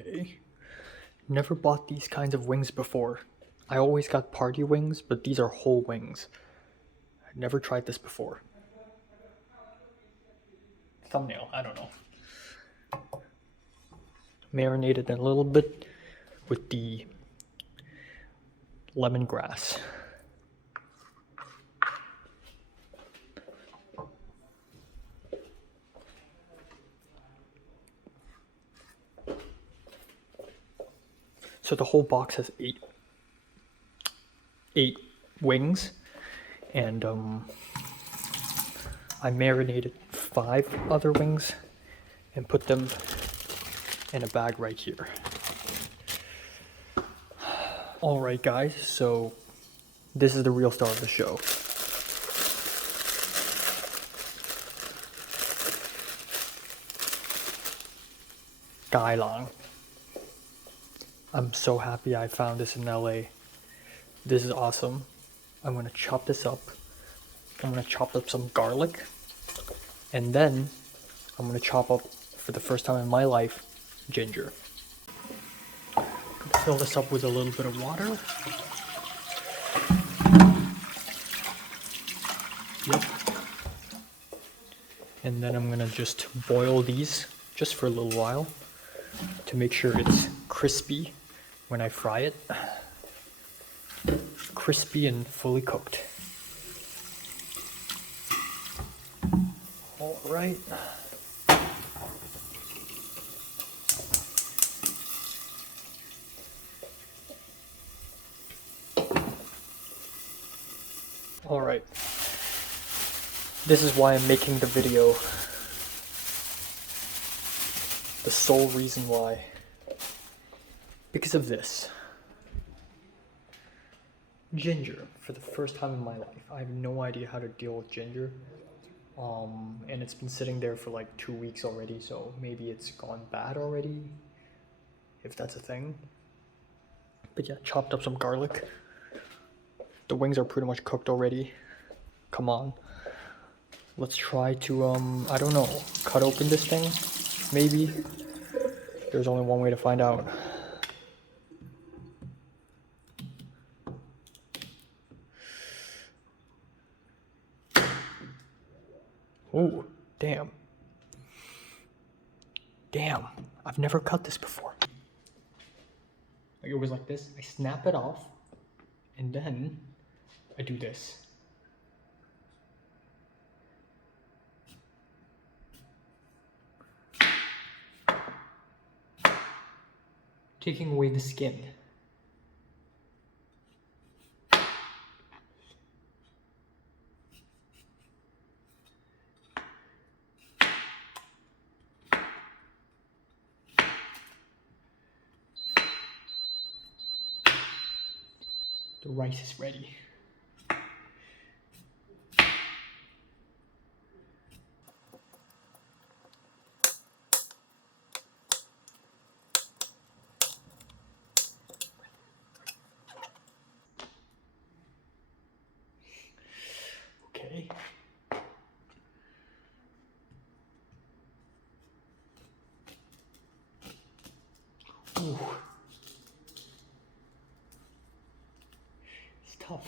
Okay. Never bought these kinds of wings before. I always got party wings, but these are whole wings. I've never tried this before. Thumbnail, I don't know. Marinated a little bit with the lemongrass. So the whole box has eight wings, and I marinated 5 other wings and put them in a bag right here. Alright guys, so this is the real star of the show. Gailang. I'm so happy I found this in LA. This is awesome. I'm gonna chop this up. I'm gonna chop up some garlic. And then I'm gonna chop up, for the first time in my life, ginger. Fill this up with a little bit of water. Yep. And then I'm gonna just boil these just for a little while to make sure it's crispy when I fry it. Crispy and fully cooked. All right. All right. This is why I'm making the video. The sole reason why. Because of this. Ginger, for the first time in my life. I have no idea how to deal with ginger. And it's been sitting there for like 2 weeks already, so maybe it's gone bad already, if that's a thing. But yeah, chopped up some garlic. The wings are pretty much cooked already. Come on. Let's try to, I don't know, cut open this thing, maybe. There's only one way to find out. Ooh, damn. Damn, I've never cut this before. Like, it was like this, I snap it off, and then I do this. Taking away the skin. The rice is ready. Okay. Ooh. It's tough.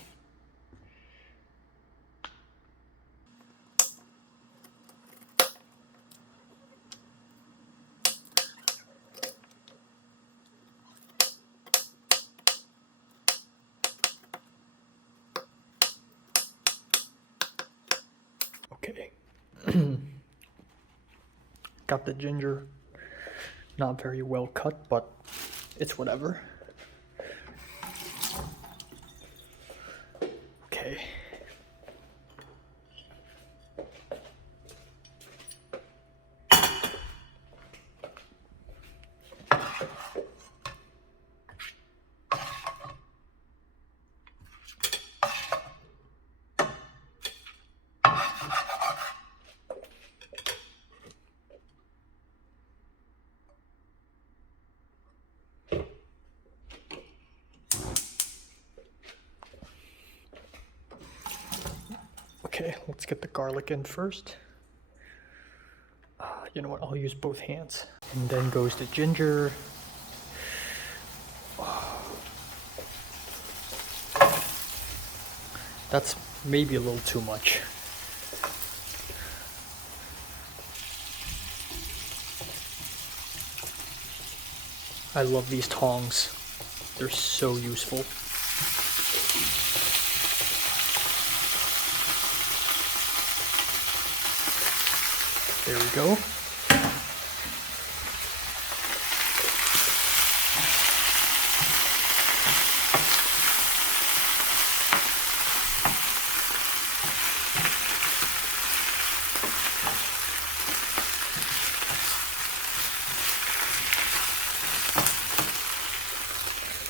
Okay. Got the ginger. Not very well cut, but it's whatever. Okay. Okay, let's get the garlic in first. You know what, I'll use both hands. And then goes the ginger. That's maybe a little too much. I love these tongs. They're so useful. There we go.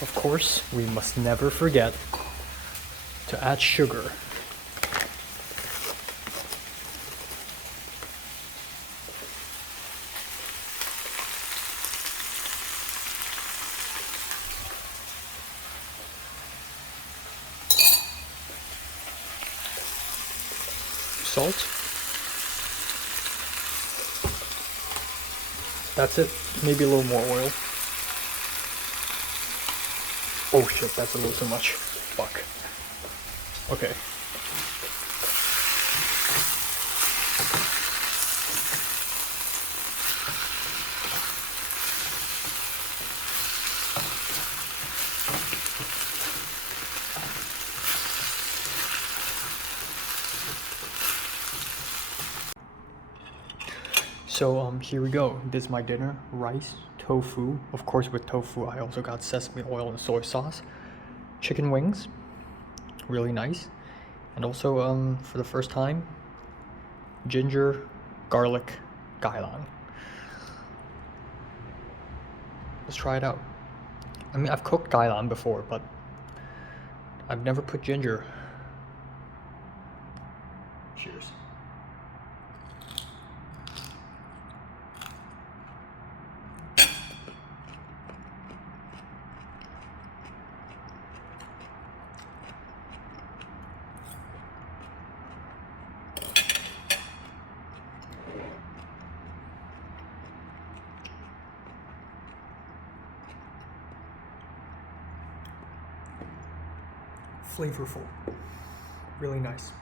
Of course, we must never forget to add sugar. Salt. That's it. Maybe a little more oil. Oh shit, that's a little too much. Fuck. Okay. So here we go. This is my dinner. Rice, tofu. Of course with tofu I also got sesame oil and soy sauce. Chicken wings. Really nice. And also for the first time, ginger, garlic, gailan. Let's try it out. I mean, I've cooked gailan before, but I've never put ginger. Cheers. Flavorful. Really nice.